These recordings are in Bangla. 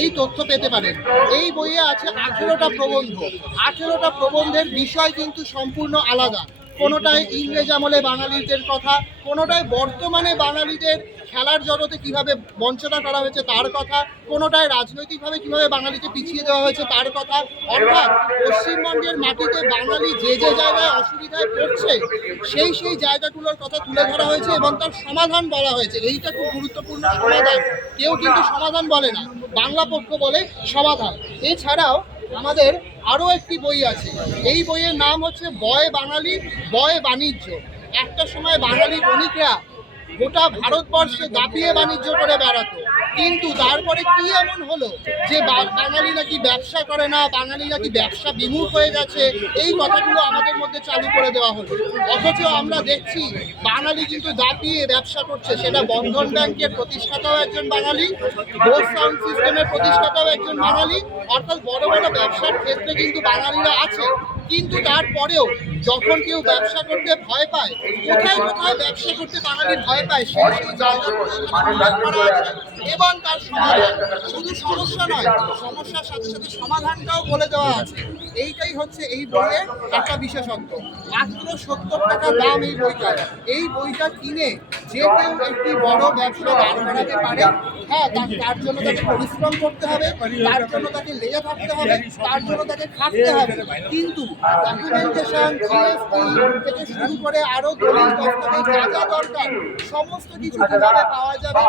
এই তথ্য পেতে পারেন। এই বইয়ে আছে 18টা প্রবন্ধ। 18টা প্রবন্ধের বিষয় কিন্তু সম্পূর্ণ আলাদা। কোনোটায় ইংরেজ আমলে বাঙালিদের কথা, কোনোটায় বর্তমানে বাঙালিদের খেলার জগতে কিভাবে বঞ্চনা করা হয়েছে তার কথা, কোনোটায় রাজনৈতিকভাবে কিভাবে বাঙালিকে পিছিয়ে দেওয়া হয়েছে তার কথা। অর্থাৎ পশ্চিমবঙ্গের মাটিতে বাঙালি যে যে জায়গায় অসুবিধায় পড়ছে সেই জায়গাগুলোর কথা তুলে ধরা হয়েছে এবং তার সমাধান বলা হয়েছে। এইটা খুব গুরুত্বপূর্ণ, সমাধান। কেউ কিন্তু সমাধান বলে না, বাংলা পক্ষ বলে সমাধান। এছাড়াও আমাদের আরও একটি বই আছে। এই বইয়ের নাম হচ্ছে বয় বাঙালি বয় বাণিজ্য। একটা সময় বাঙালি বণিকরা গোটা ভারতবর্ষে দাপিয়ে বাণিজ্য করে বেড়াতো, কিন্তু তারপরে কি এমন হলো যে বাঙালি নাকি ব্যবসা করে না, বাঙালি নাকি ব্যবসা বিমুখ হয়ে গেছে, এই কথাগুলো আমাদের মধ্যে চালু করে দেওয়া হলো। অথচ আমরা দেখছি বাঙালি কিন্তু দাপিয়ে ব্যবসা করছে। সেটা বন্ধন ব্যাংকের প্রতিষ্ঠাতাও একজন বাঙালি, ঘোষ সাউন্ড সিস্টেমের প্রতিষ্ঠাতাও একজন বাঙালি। অর্থাৎ বড় বড় ব্যবসার ক্ষেত্রে কিন্তু বাঙালিরা আছে। কিন্তু তারপরেও যখন কেউ ব্যবসা করতে ভয় পায়, কোথায় কোথায় ব্যবসা করতে বাঙালি ভয় পায় সেই জায়গাগুলো উল্লেখ করা আছে এবং তার সমাধান। শুধু সমস্যা নয়, সমস্যার সাথে সাথে সমাধানটাও বলে দেওয়া আছে। এইটাই হচ্ছে এই বইয়ের একটা বিশেষত্ব। মাত্র 70 টাকা দাম এই বইটার। এই বইটা কিনে যে কেউ একটি বড় ব্যবসা দাঁড় করাতে পারে। হ্যাঁ, তার জন্য তাকে পরিশ্রম করতে হবে, তার জন্য তাকে লেগে থাকতে হবে, তার জন্য তাকে খাটতে হবে। কিন্তু ডকুমেন্টেশন, জিএসটি থেকে শুরু করে আরও দলিল দস্তাবেজ যা যা দরকার সমস্ত কিছু কিভাবে পাওয়া যাবে,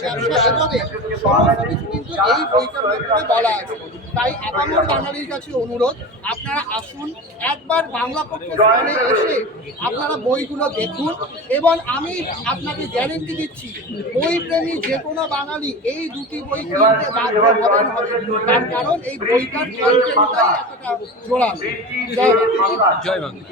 ব্যবসা এগোবে, সমস্ত কিছু কিন্তু এই বইটার মাধ্যমে বলা আছে। তাই আপামর বাঙালির কাছে অনুরোধ, আপনারা আসুন, একবার বাংলা পক্ষের স্থানে এসে আপনারা বইগুলো দেখুন এবং আমি আপনাকে গ্যারেন্টি দিচ্ছি বইপ্রেমী যে কোনো বাঙালি এই দুটি বই কিনতে বাধ্য হবেন। তার কারণ এই বইটার কন্টেন্টটাই এতটা জোরালো। জয় বাংলা। জয় বাংলা।